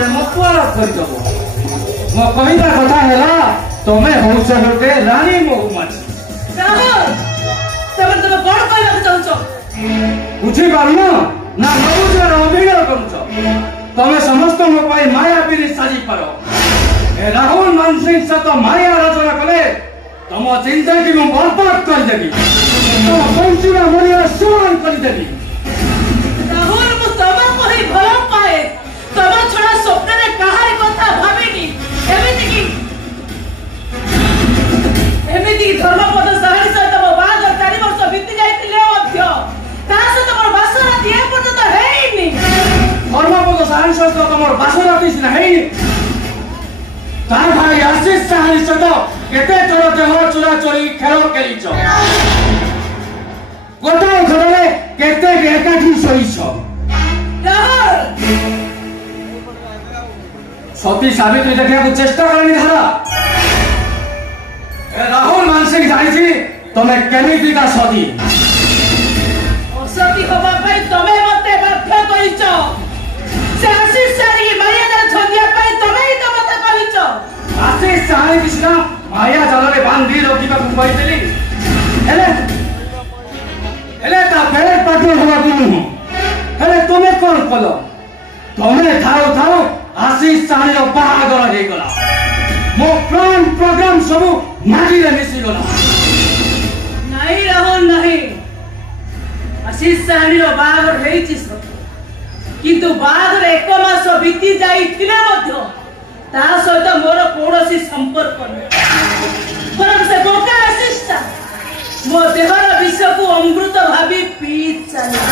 रे मकुआला करदब मो कहता कथा है तुम्हें हौस गोटे रानी महुमाछी बुझी पारुन ना बुझार अभिनय कर तमें समस्त माया पीरी साजी पार राहुल मानसिंह सहित माया रचना कले तुम जिंदगी में बर्बाद करदेवी तुम बंचीरा मरिया समान करदेवी राहुल मु तुमको ही भल पाए तुम छड़ा स्वप्न रे कहार कथा भाबिनी एमिति धर्मपद सहारी सहित मो बाग 4 वर्ष बीती जाइतिले मध्य ता सहित मोर बासना दिए पर्यंत हेइनी धर्मपद सहारी सहित तुम बासना दिस नहीं तार भाई आशीष सहारी सहित केते चोर देह चुरा चोरी खेल खेलीच गोटे घरे केते एकाठी सहीछ सती सावित्री देखा चेष्टा करनी धारा राहुल मानसिंह जानी तुम्हें केमिति का सती सती हवा पाई तमे मते बाध्य करिछ से आशीष सारी मर्यादा छंदिया पाई तमे ही तो मते करिछ आशीष सारी कृष्ण माया जाल रे बांधी रखिबा को कहतली हेले ता फेर पाटी हवा को हेले तुमे कोन कलो तुमे थाओ थाओ आशीष सारी रो बाहागर हे गला मो प्लान प्रोग्राम सब माटी रे मिसी गला नहीं राहुल नहीं आशीष सारी रो बाहागर हेछि सब किंतु बाहागर 1 मास बीती जाइथिले मध्य ता सहित मोर कोनोसी संपर्क नहीं परम से बोका आशीष ता मो देहर विष को अमृत भाबी पी चला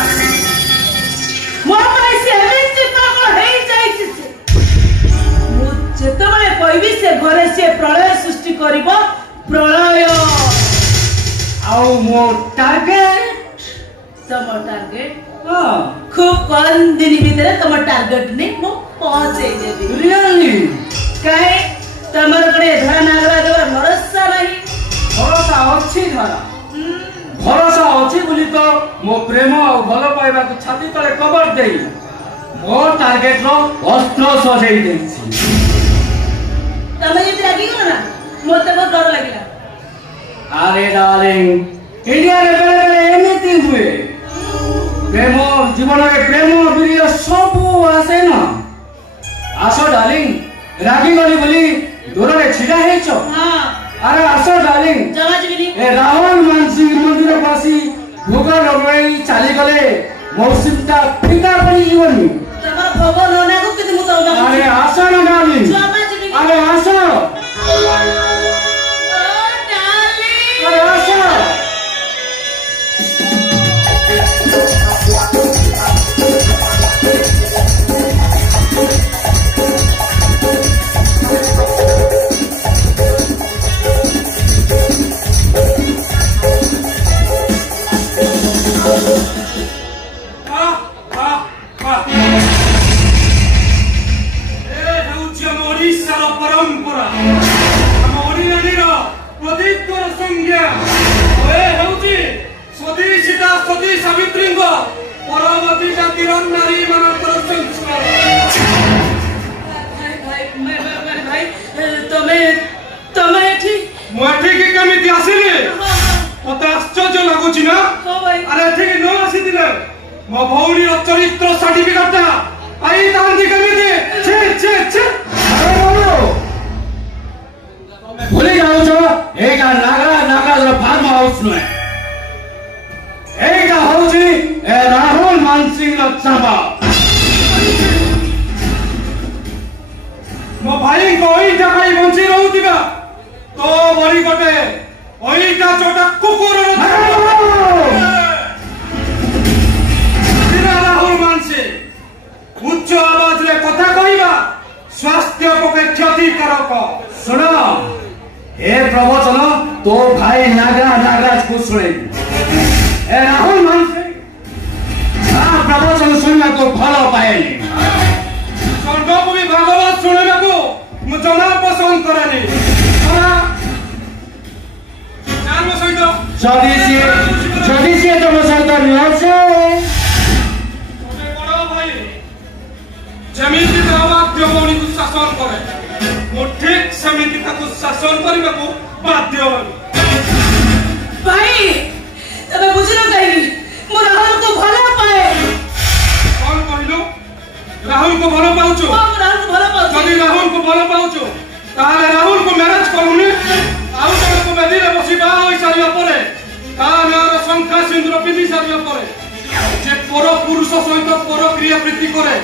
मो पाई से एमिति पागल हेइ जाइछि मु जेतबेले कहबी से घरे से प्रलय सृष्टि करिवो प्रलय आउ मो टार्गेट तम टार्गेट खूब कम दिन भीतर तम टार्गेट ने मु पहुंचे देबी रियली काहे तमर करे धरा नागराज वर भरोसा नहीं भरोसा अच्छी धरा भरोसा अच्छी बोली तो मो प्रेम और भल पाइबा को छाती तले कवर देई मो टार्गेट रो अस्त्र सजेई देछि तमे जे लागी गलो ना मोते बहुत डर लागिला अरे डार्लिंग इंडिया रे बेले एमिति हुए प्रेम जीवन में प्रेम वीर सब आसे ना आसो डार्लिंग रागी गली बोली दूर रे छिड़ा हेचो हां अरे आसो डार्लिंग जमा जीविनी ए राहुल मानसिंह मंदिर पासी भोग लगई चली गले मौसमटा फिका पड़ी जीवनी तमर भगवान होना को किति मुतो अरे आसो ना डार्लिंग जमा जीविनी अरे आसो अरे आसो चरित्र सर्टिफिकेट आई तांती कमिटी छे छे छे भूली जाओ छो एका नागराज फार्म हाउस नु एका होची ए राहुल मानसिंह लच्छाबा मो भाई को ओई जगह बंची रहउतिबा तो बड़ी गटे ओईटा छोटा कुकुर उच्च आवाज रे कथा कहवा स्वास्थ्य पक्षे क्षतिकारक सुन हे प्रवचन तो भाई नागराज को सुने ए राहुल मानसिंह आ प्रवचन सुनने को भल पाएनी स्वर्ग को भी भागवत सुनने को मु जमा पसंद करनी जदि से तुम सहित निहसे जमीन की दावा क्यों शासन करे मु ठीक समिति ताको शासन करबा को बाध्य होई भाई तबे बुझलो कहीं मु राहुल को भला पाए कौन कहलो राहुल को भला पाउचो राहुल को भला पाउचो यदि राहुल को भला पाउचो ताले राहुल को मैरिज करूनी आउ को बेदीरे बसी बा होई सारिया परे ता नार संख्या सिंदूर पिधि सारिया परे जे पर पुरुष सहित पर क्रिया प्रीति करे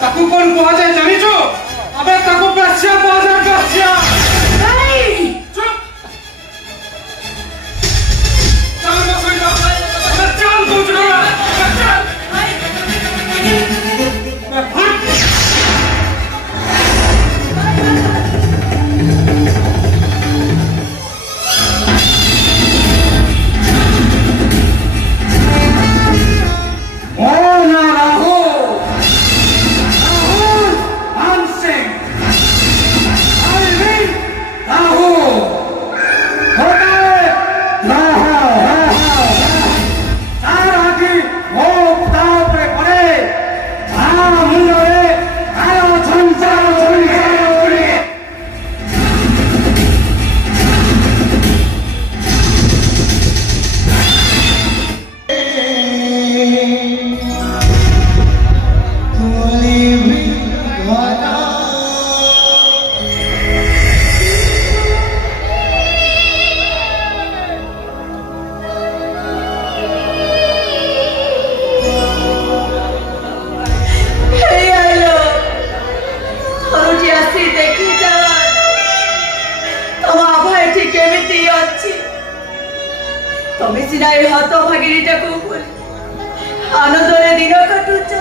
ताकू कोन कहा जाय जानिचो अबे ताकू बेस्या कहा जाय बेस्या भाई चुप चल मो सहित चल तू चल मैं फट तमे सिना ए हाथ भागिनीटा को आनंदरे दिन काटुच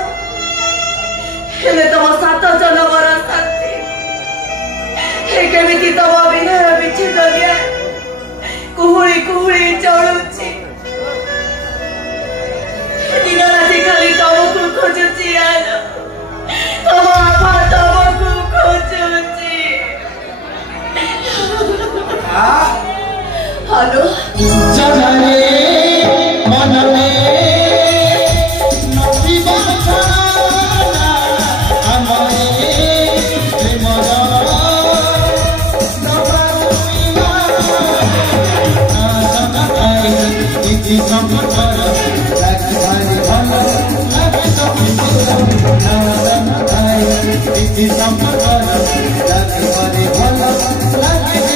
हेले तम सात जनवर शांति हे केमिति तम विनय विच्छेद दिया कुहुड़ी कुहुड़ी चलुची दिन राति खाली तमको खोजुची आलो तम आभा तमको खोजुची हेलो जगने मन में नदी बहाना हमारे प्रेमरा नवरत्ना आसना आई इति संपर लगवाई भला लगे तो आसना आई इति संपर लगवाई भला लगे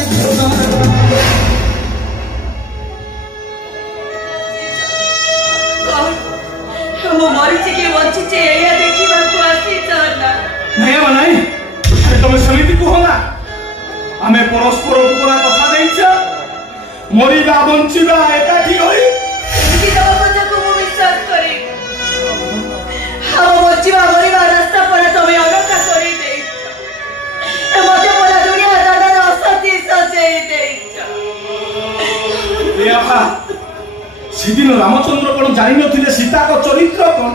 मो मरीची के बच्ची एया देखिबा को आसी चला नहीं बनाई अरे तुम समिति को होला हमें परस्पर पूरा कथा देइछ मरिबा बंचिबा एकाठी होई एकी तो কথা को विश्वास करी हम बच्चीबा मरिबा रास्ता पर तमे अनका करी दे ए मते पूरा दुनिया दादा असती सजे दे देहा सीदिन रामचंद्र कोन जानि नथिले सीता को चरित्र कोन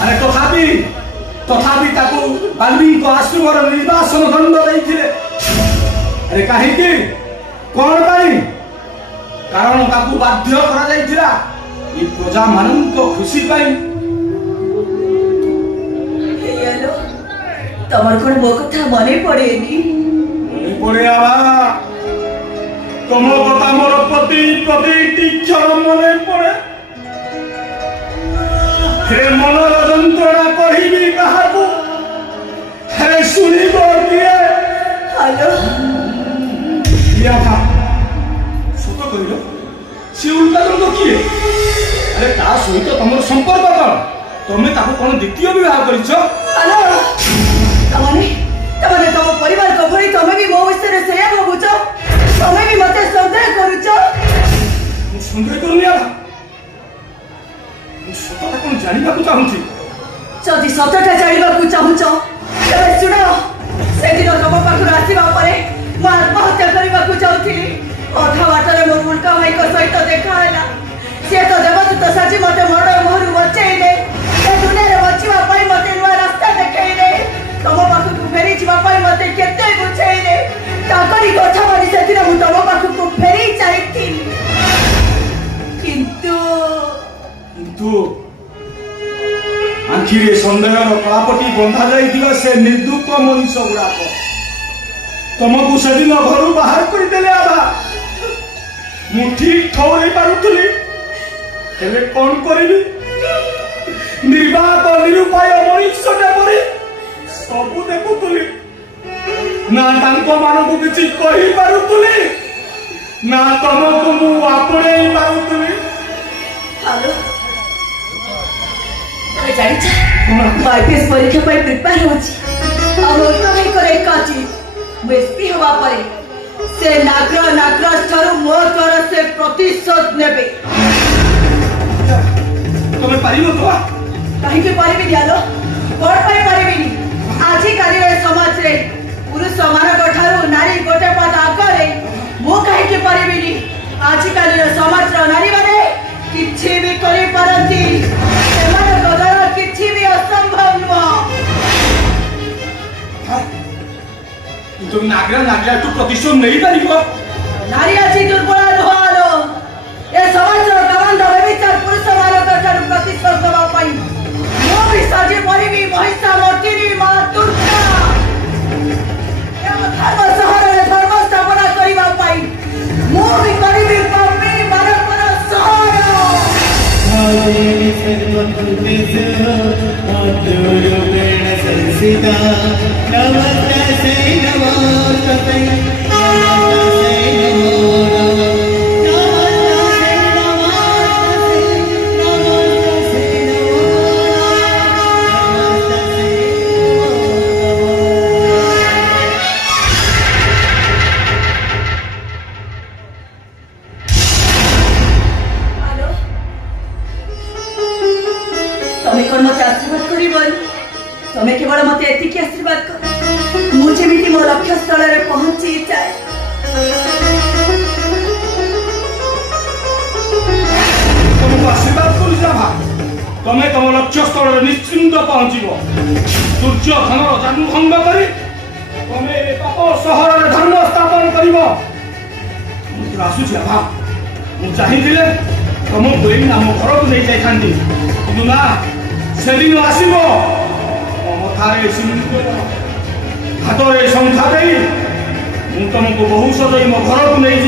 अरे तथापि ताको वाल्मीकि को आश्रमर निर्वासन दंड दैथिले अरे काहे कि कोन पाई कारण ताको बाध्य करा जाइथिला ई प्रजा मानन को खुशी पाई हेलो तमर कोन मो कथा मने पड़ेनी मने पड़े आवा तुम कथा मोर प्रति क्षण मने पड़े हे मनर जंत्रणा कहबी काहाकू हे सुनिब किए हेलो या था सत कहिलो से उल्टा जंग किए अरे ता सहित तमर संपर्क कोन तमे ताको कोन द्वितीय विवाह करिछ हेलो तमने तम परिवार को भरी तमे भी मो विषय से या भाबुछ तमे भी मते संदेह करूछ संदेह करनिया मु सतटा कोन जानिबा को चाहूची जदि सतटा जानिबा को चाहूछ तबे सुनो से दिन तम पाखर आसीबा परे मु आत्महत्या करबा को चाहूथिली अधा बाटरे मोर मुल्का भाई को सहित देखा हैला से तो देवदूत साजी मते मर्डर मोहरु बचैले ए दुनिया रे बचिबा पई मते नुआ रास्ता देखैले तम पाखर को फेरी जिबा पई मते केते बुझैले ताकरी कथा मारी से दिन मु तम पाखर को फेरी चाहथिली किंतु आखिरे सन्देह कलापटी बंधा जाइथिबा से निर्दुख मनीष गुड़ाक तुमको से दिन घर बाहर करदे आबा मु ठीक ठौरे पारुथली हेले कौन करिबी निर्वाक निरुपाय मनीषटे परी सबू देखुथली ना तांको मानकु किछि कहि पारुथली ना तुमको मु आपणे पारुथली हेलो मैं जानी आईपीएस परीक्षा पर प्रिपेयर होची और तमे करे काची एसपी हवा परे से नागर ठारू मो द्वारा से प्रतिशोध नेबे तमे पारिबो तो काहे के पारिबी दियालो कोड पाई पारिबी आजि काली रे समाज रे पुरुष मान ठारू नारी गोटे पद आगे मो काहे के पारिबी आजि काली रे समाज रो नारी माने किछि भी करि परंती सेमान द्वारा किछि भी असंभव नुह तुम नागरा तू प्रतिशोध नहीं पारिबो नारी अछि दुर्बल नुहालो ए समाज रो गवंध विचार पुरुष मान ठारू प्रतिशोध दबा पाई मो भी साजे परिबी महिषा मोटिनी मां दुर्गा ए धर्म शहर रे धर्म स्थापना करिबा पाई मो भी परिबी पापी मानव पर शहर तमे केवल मते एतिकी आशीर्वाद कर मुझे भी मो लक्ष्य स्थल रे पहुंची जाए तुमको आशीर्वाद कर जाबा तमे तुम लक्ष्य स्थल रे निश्चिंत पहुंचीबो दुर्योधन जादू भंग करी तमे ए पाप शहर रे धर्म स्थापन करिवो मुझे आसु जाबा मु चाहिदिले तुम कोई नाम घर को नहीं जाई थांती किंतु ना सेदिन आसीबो थारे हाथ में संख्या दे तुमको बहु सजई मो घर को नहीं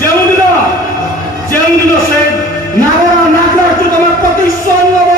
जो दिन से नागर तू तुम प्रतिशोध नब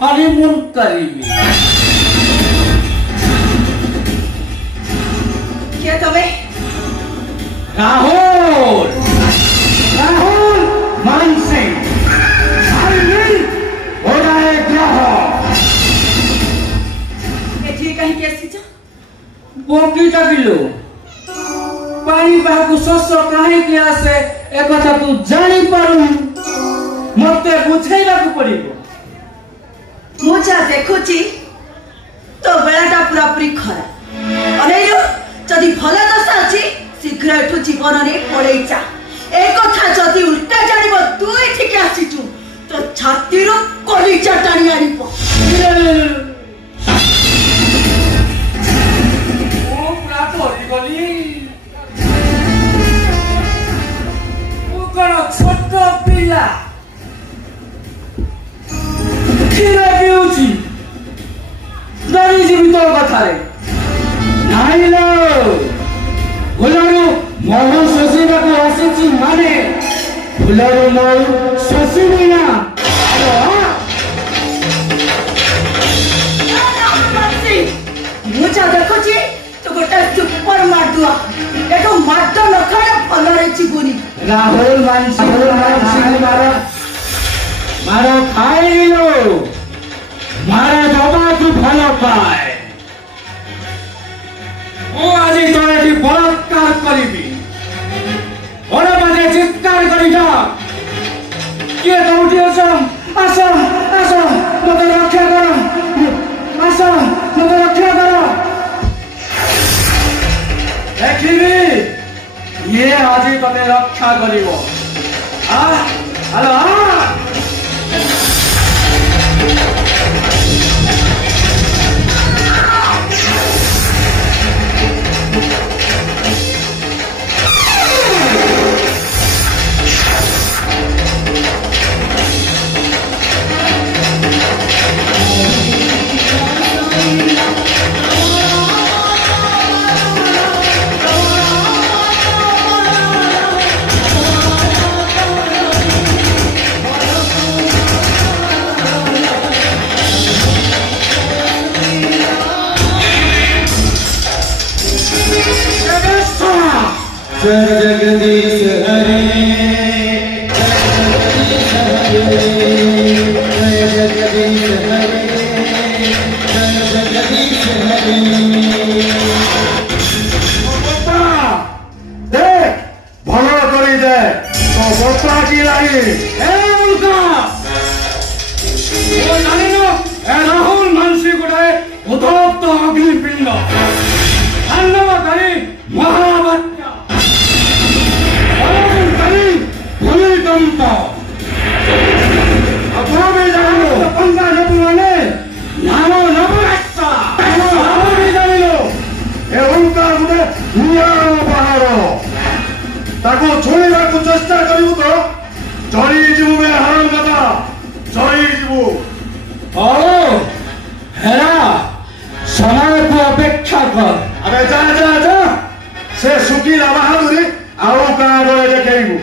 हनीमून करीबी क्या तमे राहुल मान सिंह कहीं कैसी बोकी किलो पानी बाहू शस्य कहीं कि आसे एक कथा तू जानी पारू मते बुझेइबा को पड़िबो मुझा देखुची तो बेलाटा पूरा पूरी खरा अनेयो जदि भला दशा अछि शीघ्र एठु जीवन रे पळेई जा ए कथा जदि उल्टा जानिबो तू एठी के आसीचु तो छाती रो कलिजा टाणी आनिबो ओ पूरा तोरी गली ओ कोन छोट पिला खीर पिउची डरी जीवित कथा रे नाइलो फुलरू महु शशिबा को आसीची माने फुलरू महु शशिबिना मुझा देखुची तो गोटा सुपर मार दुआ एठो मार न खाए फलरे चिगुनी राहुल मानसिंह मारो खाइलो मारा बाबा तू भलो पाए ओ आजी तोरे की बलात्कार करिबी ओरे बाजे चित्कार करी जा के दौड़ी असम मते रक्षा करो असम मते रक्षा करो रक्षा करिवो हेलो जय जगदीश हरे जय जगदीश हरे जय जगदीश हरे देख भलो करी दे तो बोतला की लागी उनका वो जानी नो राहुल मानसी गुड़ाए उतोप तो अग्निपिंड अन्नव करी महावत्या भूमिकंप अभावे जानो पंगा नपुने नामो नपुरस्ता नामो भी जानिलो ए ओंकार गुडे नियारो पहाड़ो ताको छोड़ीबा को चेष्टा करिउ तो चढ़ी जीवु बे हरण कथा चढ़ी जीवु ओ हेरा समय को अपेक्षा कर अबे जा जा जा से सुकीला बहादुरी आउ का गले देखेइबु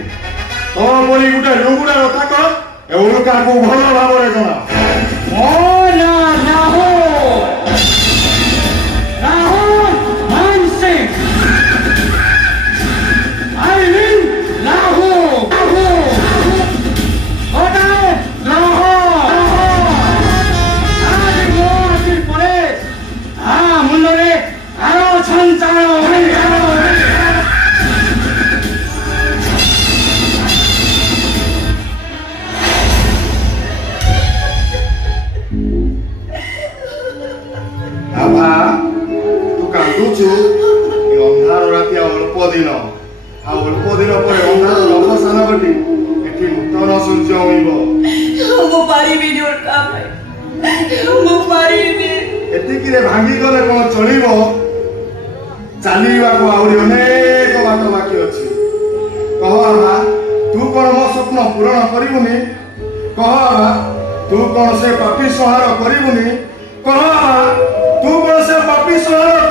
तो बोली गुटे लुगुड़ा रथा कर ए उरुका को भलो भाबरे जणा ओ ना राहुल मानसी आई मीन राहुल ओटाए राहुल आज मोर परे आ मुंडरे आरो संचारो आभा तू कांदुचु अंधार राति अल्प दिन अल्प दिन पर अंधार अवसान घटी एठी नूतन सूर्य होइबो मु पारिबिनी ओटा भाई मु पारिबिनी एतिकिरे भांगी गले कोन चलिबो चालीबाको आउरी अनेक बाट बाकी अछि कह आभा तू कोन मो स्वप्न पूर्ण करिबुनी कह आभा तू कोन से पापी संहार करिबुनी कह आभा तू कोन से पापी संहार